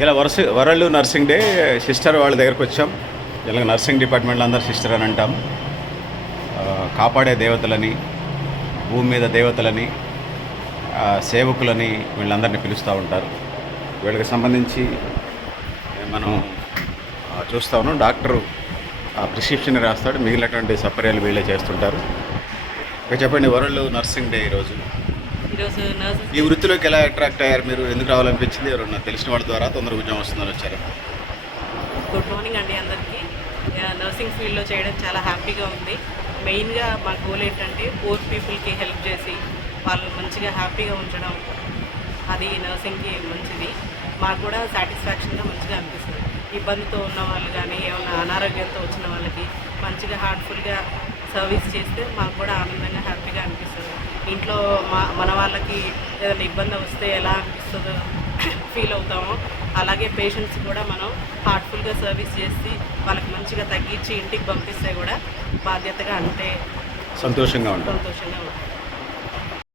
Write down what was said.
ఇలా world nursing day sister వాళ్ళ దగ్గరకు వచ్చాం. ఇలా నర్సింగ్ డిపార్ట్మెంట్లో అందరు సిస్టర్ అని అంటాం. కాపాడే దేవతలని, భూమి మీద దేవతలని, సేవకులని వీళ్ళందరినీ పిలుస్తూ ఉంటారు. వీళ్ళకి సంబంధించి మనం చూస్తూ ఉన్నాం. డాక్టరు ప్రిస్క్రిప్షన్ రాస్తాడు, మిగిలినటువంటి సపర్యాలు వీళ్ళే చేస్తుంటారు. ఇక చెప్పండి, వరల్డ్ నర్సింగ్ డే ఈరోజు ఈ వృత్తిలోకి ఎలా అట్రాక్ట్ అయ్యారు మీరు? ఎందుకు రావాలనిపించింది? ఎవరన్నా తెలిసిన వాళ్ళ ద్వారా తొందరగా ఉద్యోగం వస్తుందని వచ్చారు? గుడ్ మార్నింగ్ అండి అందరికీ. నర్సింగ్ ఫీల్డ్లో చేయడం చాలా హ్యాపీగా ఉంది. మెయిన్గా మా గోల్ ఏంటంటే పూర్ పీపుల్కి హెల్ప్ చేసి వాళ్ళు మంచిగా హ్యాపీగా ఉంచడం, అది నర్సింగ్కి మంచిది. మాకు కూడా సాటిస్ఫాక్షన్గా మంచిగా అనిపిస్తుంది. ఇబ్బందితో ఉన్న వాళ్ళు కానీ ఏమైనా అనారోగ్యంతో వచ్చిన వాళ్ళకి మంచిగా హార్ట్ఫుల్గా సర్వీస్ చేస్తే మాకు కూడా ఆనందంగా హ్యాపీగా అనిపిస్తుంది. ఇంట్లో మన వాళ్ళకి ఏదైనా ఇబ్బంది వస్తే ఎలా అనిపిస్తుందో ఫీల్ అవుతామో అలాగే పేషెంట్స్ కూడా మనం హార్ట్ఫుల్గా సర్వీస్ చేసి వాళ్ళకి మంచిగా తగ్గించి ఇంటికి పంపిస్తే కూడా బాధ్యతగా అంటే సంతోషంగా ఉంటుంది. సంతోషంగా ఉంటుంది.